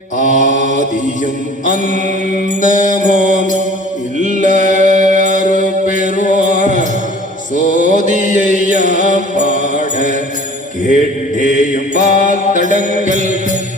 ஆதியும் அந்தமும் இல்லறு பெறுவார் சோதியையா பாட கேட்டேயும் பார்த்தடங்கள்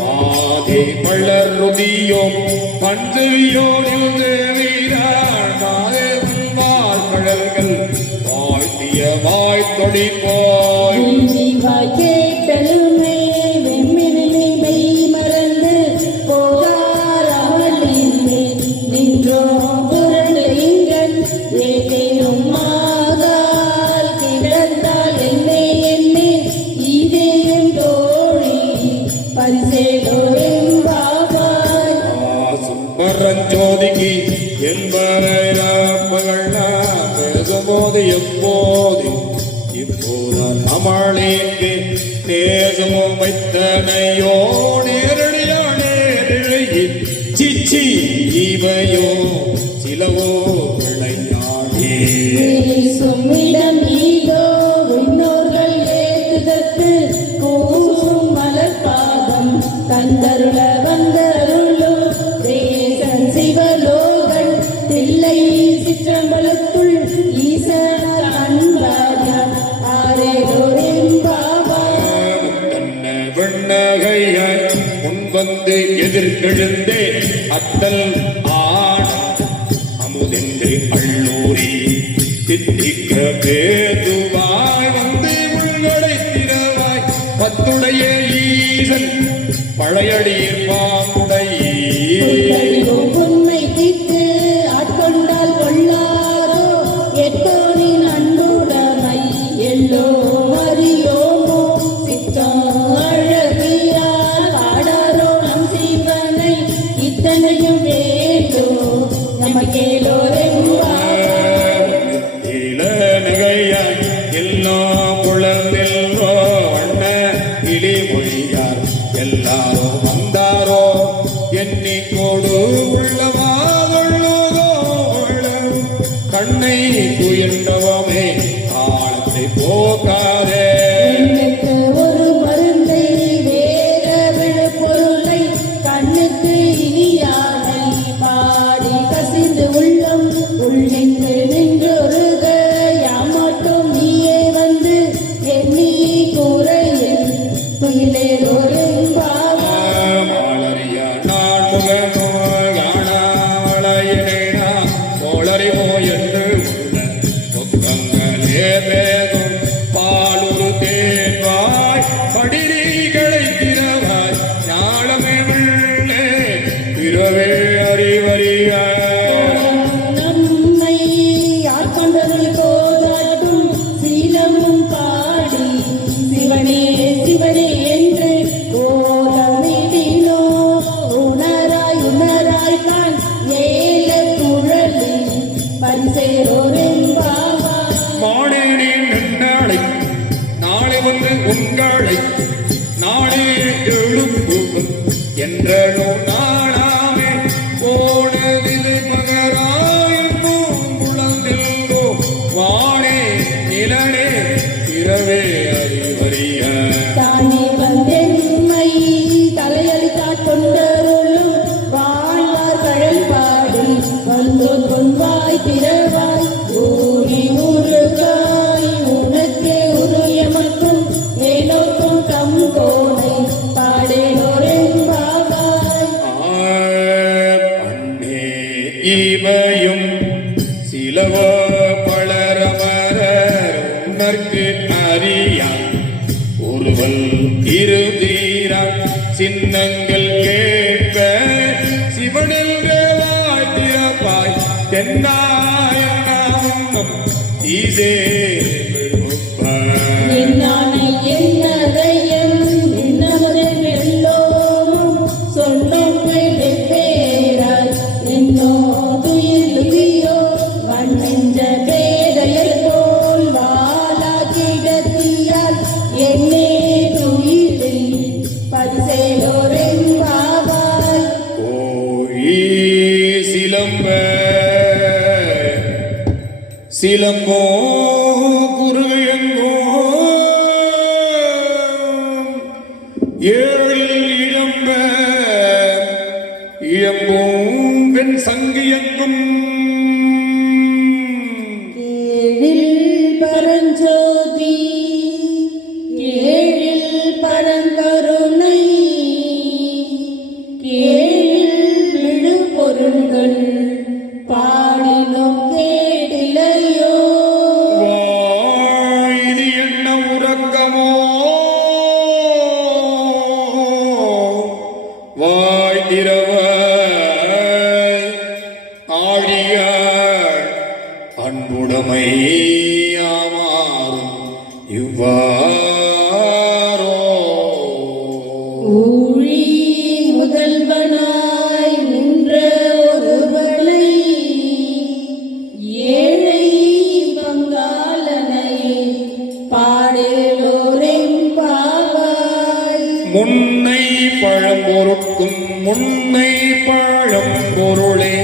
மாதே பள்ளருதியோம் பண்துவியோனில் தேவீராள் மாதே வாழ்கழல்கள் வாழ்த்திய வாய்த்தொடி போய் கேட்டலுமே வெம்மினிலே மெய் மறந்து போகார் அமளிலே நின்றோ புரளைங்கள் ஏதேனும் ஆகால் கிடந்தால் என்னை என்னை இதேயும் தோழி பரிசேலோரும் பாபாய் சுப்பரஞ்சோதிக்கு என்பரை பேசும்போது எப்போது இப்போது நம்மளேக்கு தேசமோ வைத்தனையோ நேரடியோ நேரிழையில் சிச்சி இவையோ சிலவோ விளையாடே சும்மிடம் ஈதோ விண்ணோர்கள் ஏத்துதற்கு கூசும் மலர்பாதம் தந்தருள வந்தருளும் தேசன் சிவலோகன் தில்லை சிற்றம்பலத்துள் ஈசனர் அன்பாயார் ஆரேதோரின் பாபா வெண்ணகையாய் முன்வந்து எதிர்கெழுந்தே அத்தல் ஆன அமுதென்று அள்ளூரி தித்திக்க பேதுவாய் வந்து உள்கடை திறவாய் பத்துடைய ஈசன் பழையடியின் பாம்புடைய உண்மை தீர்த்து ஆட்கொண்டால் கொள்ளாரோ எட்டோனின் அன்புடமை எல்லோ மறியோமோ சித்தம் அழகியால் பாடாரோ நம் சிவனை இத்தனையும் வேண்டோ நமக்கேலோரெம்பாவாய் நகையாய் எல்லாம் குழந்தெல்லோ வண்ண இடிமொழியார் எல்லாரோ வந்தாரோ எண்ணிக்கோடு உள்ளவாதொள்ளுதோ கண்ணை துயர்ந்தவமே ஆழத்தை போக்காதே கண்ணுக்கு ஒரு மருந்தை வேத விழுப்பொருளை கண்ணுக்கு இனியானை பாடி கசிந்து உள்ளம் உள்ளிந்து நின்றொருக யாமாட்டும் நீயே வந்து எண்ணி கூரையில் துயிலேரோரும் பாவா மாளறிய நான் முகமோ காணாவளையினை நான் கோளறிவோ என்று உள்ள பொக்கங்களே வேதும் பாலுரு தேன்வாய் படிரிகளை திறவாய் ஞாழமே உள்ளே பிறவே அறிவறியாய் நம்மை ஆட்கொண்டவர்கள் போதாட்டும் சீலமும் பாடி சிவனே சிவனே என்று கோலமிடினோ உணராய் உணராய் தான் ஏல குழலி பரிசேரோரெம்பாவா மாடேனே நன்னாளை நாளை வந்து உங்களை நாளே எழுப்பும் என்றோ நாளாமே போனதிது மகராயினோ குழந்தெல்லோ வானே நிலனே பிறவே அறிவறிய தானே வந்தென்மை தலையளித்தாற் கொண்டருளும் வாழ்வார் கழல் பாடி வந்தோர் கொன்வாய் பிறவாய் ஊறி ஊறுகாய் உனக்கே உரிய மட்டும் ஏனோக்கும் தம் கோனை பாடேனோரெம்பாவாய் அண்ணே இவையும் சிலவோ பலரமரர் உணர்க்கு அறியான் ஒருவல் இருதீரான் சின்னங்கள் கேட்ப சிவனில் வேவாய் திறப்பாய் தென்னாயம் ஈசே என்னானை என்னதையும் இன்னமுதன் எல்லோமும் சொன்னோம் வெவ்வேறாய் இன்னோ துயிலுதியோ வண்ணெஞ்ச பேதையர் போல் வாழா கிடத்தியால் என்னே துயிலில் பரிசேலோரெம்பாவாய் கோழி சிலம்போ குருவியங்கோ ஏழில் இடம்ப இயம்பும் வெண் சங்கியங்கும் கேழில் பரஞ்சோதி கேழில் பரங்கருணை கேழில் விழு பொருள்கள் பாடினோம் கேட்டிலையோ இது என்ன உறக்கமோ வாய் திறவ ஆழிய அன்புடைமை ஆமாறும் இவ்வாறோ ஊழி முதல்வனாய் நின்ற ஒருவனை ஏழை பங்காளனை பாடேலோரெம்பாவாய் முன்னை பழம்பொருட்கும் முன்னை பழம்பொருளே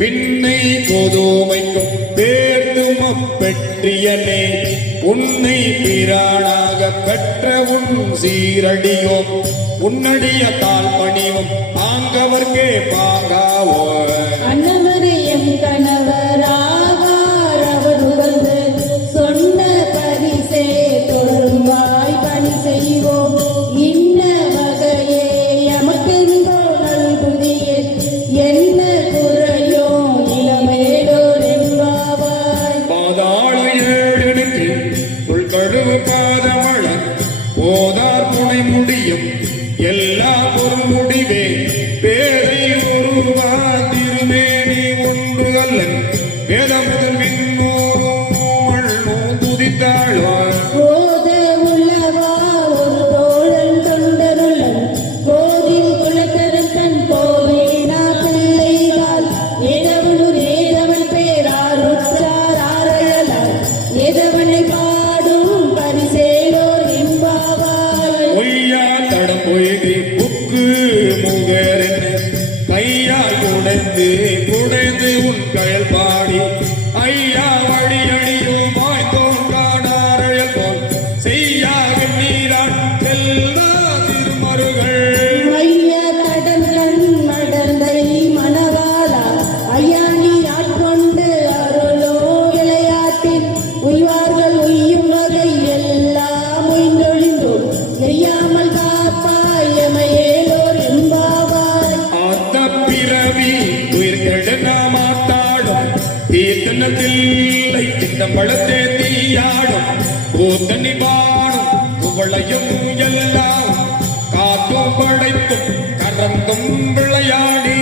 பின்னை கொதுமைக்கும் பேர்ந்தும் பெற்றியனே உன்னை பிரானாக பெற்ற உன் சீரடியோம் உன்னடிய தாழ் பணிவும் ஆங்கவர்க்கே பாங்காவோ அன்னமரியம் கணவராவார் அவர் உகந்து சொன்ன பரிசே தொழுவாய் பணி செய்வோம் இன்ன வகையே எமக்கென்றோ நல்குதிய என்ன குறையோ இளமேலோர் என்பாவாய் பாதாள ஏழெடுத்து புல்கழுவு பாதமள போதார் புனை முடியும் எல்லா பொருள் முடிவே பேரை ஒருவா திருமேனி ஒன்று அல்லன் வேத முதல் விண்ணோரும் துதித்தாழ்வார் போத உள்ளவா ஒரு தோழன் தொண்டருளன் கோவில் குலக்கருத்தன் போவேனா பிள்ளைகால் ஏதவனூர் ஏதவன் பேராருற்றார் ஆரையலார் ஏதவனை பாடும் பரிசேலோர் எம்பாவாய் பொய்யா தடம் பொய்தி புக்கு முகரென கையால் குடைந்து உன் கயல் பாடி ஐயா வழியடியோ மாய்த்தோன் காணாரழல் போல் செய்யாக நீரான் செல்வா திருமருகள் ஐயா தடங்கண் மடந்தை மணவாளா ஐயா நீ ஆட்கொண்டு அருளோ விளையாட்டில் உய்வார்கள் உய்யும் வகை எல்லாம் உய்ந்தொழிந்தோம் செய்யாமல் காப்பாய் எமையேலோர் எம்பாவாய் ஆத்த பிறவி உயிர்கெட நாமாத்தாடும் தீர்த்தனத்தில்லை இந்த பழத்தே தீயாடும் கூத்தனி பாடும் குவளையும் எல்லாம் காத்தும் படைத்தும் கறந்தும் விளையாடி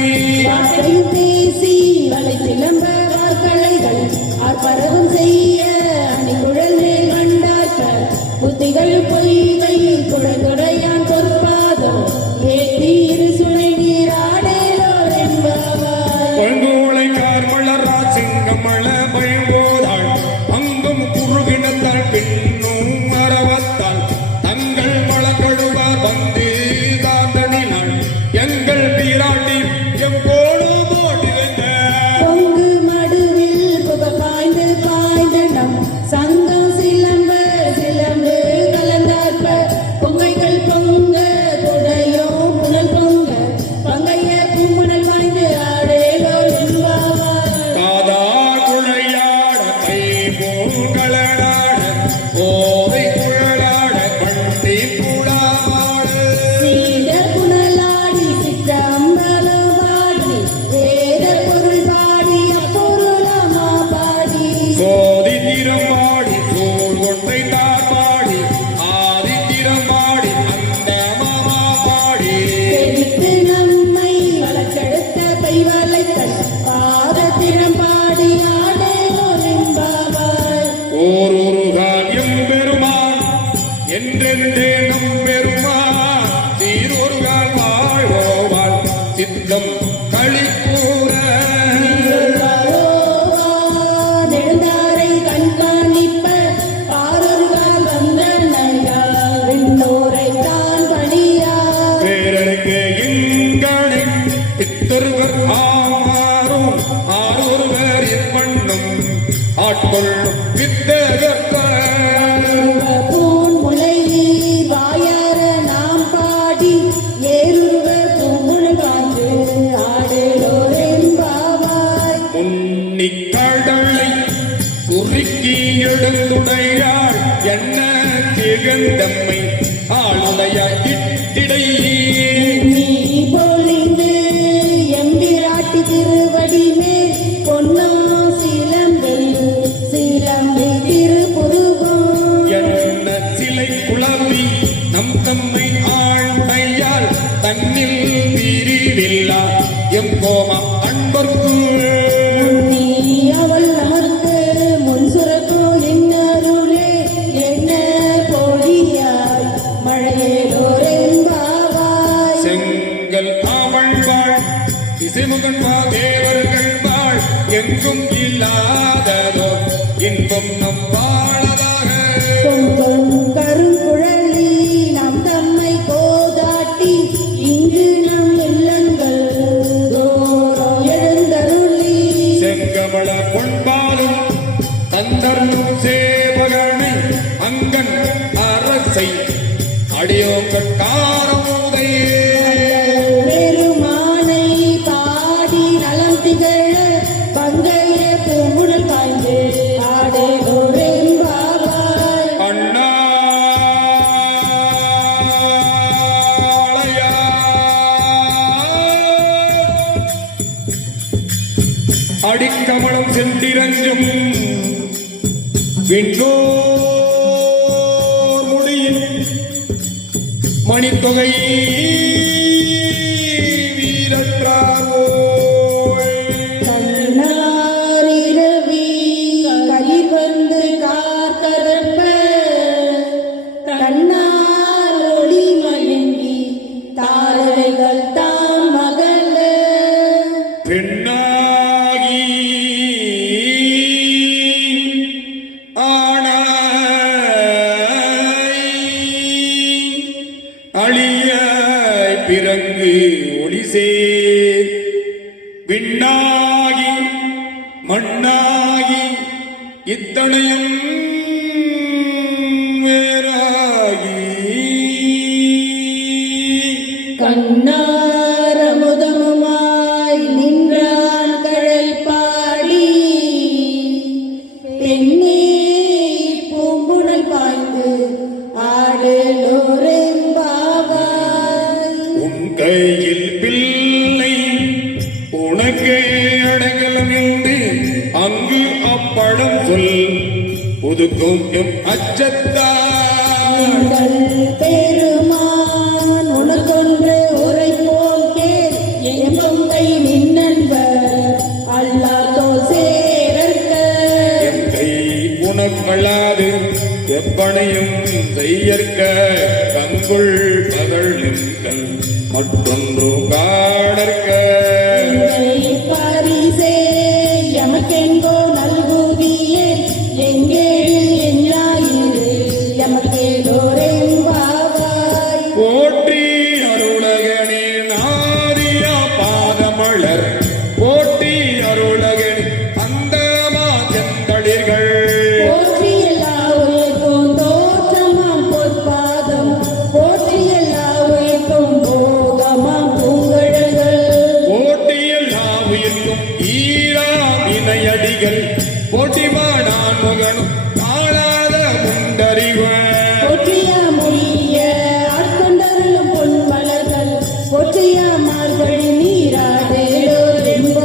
வார்த்தையும் பேசி வலை சிலம்ப வார்கலைகள் ஆர்ப்பரவும் செய்ய அணிகுழல் மேல் வண்டார்ப்ப புத்திகள் பொய்கை குழந்துடையான் பொற்பாதம் ஏற்றி இரு சுனை நீராடேலோர் என்பாவாய் பொங்கோலை கார்மலரா சிங்கமள பயம்போதாள் அங்கும் குறுகினத்தால் பின்னும் அரவத்தால் தங்கள் வளங்கழுவார் வந்து தாந்தனினாள் எங்கள் நீராட்டி எப்போது போட்டி வைத்த பொங்கு மடுவில் புக பாய்ந்து பாய்ந்த நம் சங்கம் சிலம்ப சிலம்பு கலந்தார்ப்ப பொங்கைகள் பொங்க கொடையோ புனல் பொங்க பங்கைய பூமணல் பாய்ந்து ஆடேலோர் என்பாவாய் காதார் குழையாட கை போர்களாட கோவை குழலாட பண்டி புலாமாட சீட புனலாடி சிற்றம்பலம் பாடி வேத பொருள் பாடி அப்பொருளமா பாடி சோதி திறமாடி சூழ் ஒன்றை தார்பாடி ஆதி திறமாடி அந்த மாமா பாடி தெரித்து நம்மை வளர்த்தெடுத்த பைவளைத்தல் பாதத்திடம் பாடி ஆடேலோர் என்பாவாய் ஓருகால் எம்பெருமான் என்றென்றே நம்பெருமான் சீரொருகால் வாழ்வோவாள் சித்தம் களிப்பூர நெடுந்தாரை கண்காணிப்ப பாரொருகால் வந்த நையா விண்ணோரை தான் பணியா பேரருக்கு இங்கனை பித்தருவர் ஆமாறும் ஆரொருவர் இப்பண்ணும் ஆட்கொள்ளும் வித்தகத்த பூன் முளை வாயார நாம் பாடி ஏறுருவ பூமுனை வாழ்ந்து வேந்தம்மை ஆளுடைய இட்டிடை நீ பொழிந்து எம்பிராட்டி திருவடி மேல் பொன்னா சிலம்பில் சிலம்பி திருப்புருகம் என்ன சிலை குழம்பி நம் தம்மை ஆளுடையால் தன்னில் பிரிவில்லா எம் கோமா அன்பர்க்கு நீ அவள் நமக்கு முன் சுரக்கும் நின்னருளே என்ன பொழியாய் மழையேலோரென்பாவாய் செங்கல் ஆவழ்வாள் இசைமுகன் தேவர்கள் வாழ் எங்கும் இல்லாததோ இன்பம் நம் வாழதாக பொங்கல் கருங்குழலி நாம் தம்மை கோதாட்டி இங்கு நம் இல்லங்கள் தோறும் எழுந்தருளி செங்கமல பொன்பாலும் தந்தர்னும் சேவகனை அங்கன் அரசை அடியோங்கள் காரமுதையே பெருமானை பாடி நலம் திகழ பங்கைய பூங்குழல் பாய்ந்து ஆடேலோரென்பாவாய் அண்ணாளையா அடிக்கமலம் சென்றிரஞ்சும் விண்ணோர் முடியின் மணித்தொகை வீரற்றாவோய் கண்ணாரிரவி கதிர் வந்து கார்கரப்ப கண்ணார் ஒளி மயங்கி தாரகைகள் தாம் மகள பெண்ணாகி ஆனாய் அழியாய் பிறங்கு ஒளிசேர் விண்ணாகி மண்ணாகி இத்தனையும் வேறாகி கண்ணாரமுதமுமாய் நின்றான் கழல் பாடி பெண்ணே பூங்குழல் பாய்ந்து ஆடலோரெம்பாவாய் உன் கையில் பிள்ளை உனக்கே அடங்கலம் என்று அங்கு அப்படம் சொல் புதுக்கும் எம் அச்சத்தால் உங்கள் பெருமான் உனக்கொன்று உரைப்போம் கேள் என் பொங்கை நின்னன்பர் அல்லாதோ சேரற்க என் கை உனக்கல்லாது எப்பனையும் செய்யற்க கங்குள் பகல் நிற்கல் மற்றொன்று காடற்க பரிசே எமக்கெங்கோ நல்குதியே எங்கேழில் எஞ்ஞாயிறு எமக்கேலோரெம்பாவாய் போற்றி அருளகனே நாரியா பாதமலர் போற்றி அருளகனே அந்த மாதந்தளிர்கள் போற்றி எல்லா உயிர்க்கும் தோற்றமாம் பொற்பாதம் போற்றி எல்லா உயிர்க்கும் போகமாம் பூங்கழல்கள் போட்டியில் உயிர்க்கும் ஈரா வினையடிகள் போட்டிமானான் முகனும் ஆளாத முண்டறிவன் போற்றிய மொழிய ஆட்கொண்டருளும் பொன்மலர்கள் போற்றிய மார்கழி நீராடேலோரெம்பாவாய்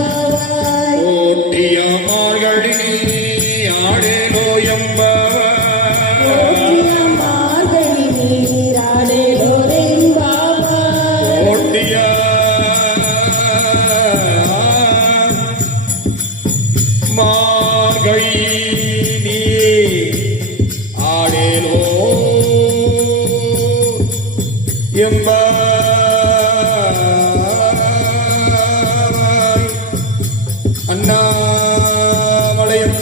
போட்டிய மார்கழி ஆடேலோ என்பவர் போற்றிய மார்கழி நீராடேலோரெம்பாவாய் போட்டிய மார்கழி நீ ஆடேலோ என்பாய் அண்ணாமலையம்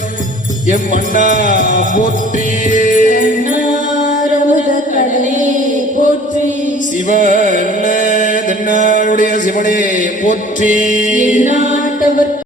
எம் அண்ணா போற்றி நாரமுத கடலே போற்றி சிவன் தென்னாடுடைய சிவனே போற்றி நாட்டவர்